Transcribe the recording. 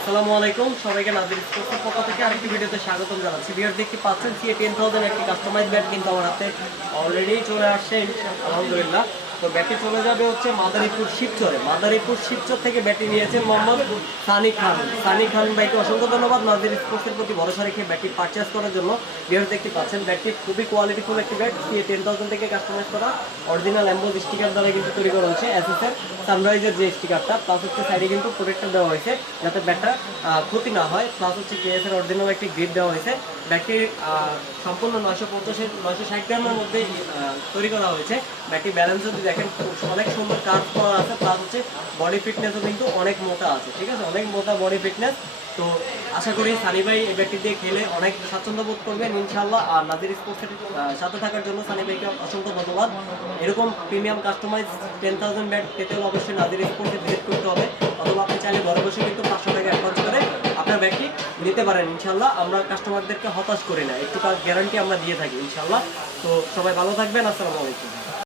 আসসালামু আলাইকুম, সবাইকে নাজির স্পোর্টসের পক্ষ থেকে আরেকটি ভিডিওতে স্বাগতম জানাচ্ছি। ভিউয়ার দেখতে পাচ্ছেন CA10000 একটি কাস্টমাইজ ব্যাট কিন্তু আমার হাতে অলরেডি চলে আসছে আলহামদুলিল্লাহ। তো ব্যাটটি চলে যাবে হচ্ছে মাদারীপুর শিবচরে। মাদারীপুর শিবচর থেকে ব্যাটটি নিয়েছেন মোহাম্মদ সানি খান। সানি খান ভাইকে অসংখ্য ধন্যবাদ নাজির স্পোর্টসের প্রতি ভরসা রেখে ব্যাটটি পারচেস করার জন্য। ভিউয়ার দেখতে পাচ্ছেন ব্যাটটি খুবই কোয়ালিটিফুল একটি ব্যাট, CA10000 থেকে কাস্টমাইজ করা অরিজিনাল এমবোজ স্টিকার দ্বারা কিন্তু তৈরি করা হয়েছে। এসএসের সানরাইজের যে স্টিকারটা প্লাস হচ্ছে সাইডে কিন্তু প্রোটেক্টর দেওয়া হয়েছে যাতে ব্যাটটা ক্ষতি না হয়, প্লাস হচ্ছে কেএস এর অরিজিনাল একটি গ্রিপ দেওয়া হয়েছে। ব্যাটটি সম্পূর্ণ 950-960 গ্রামের মধ্যে তৈরি করা হয়েছে। ব্যাটটি ব্যালেন্স যদি দেখেন অনেক সুন্দর কাজ করা আছে, প্লাস হচ্ছে বডি ফিটনেসও কিন্তু অনেক মোটা আছে, ঠিক আছে, অনেক মোটা বডি ফিটনেস। তো আশা করি সানি ভাই এই ব্যাটটি দিয়ে খেলে অনেক স্বাচ্ছন্দ্য বোধ করবেন ইনশাআল্লাহ। আর নাজির স্পোর্টসের সাথে থাকার জন্য সানি ভাইকে অসংখ্য ধন্যবাদ। এরকম প্রিমিয়াম কাস্টমাইজ 10,000 ব্যাট পেতে হলে অবশ্যই নাজির স্পোর্টসে ভিজিট করতে হবে, অথবা আপনি চাইলে ঘরে বসে কিন্তু 500 টাকা অ্যাডভান্স করে আপনার ব্যাগটি নিতে পারেন ইনশাল্লাহ। আমরা কাস্টমারদেরকে হতাশ করি না, একটু গ্যারান্টি আমরা দিয়ে থাকি ইনশাল্লাহ। তো সবাই ভালো থাকবেন, আসসালামু আলাইকুম।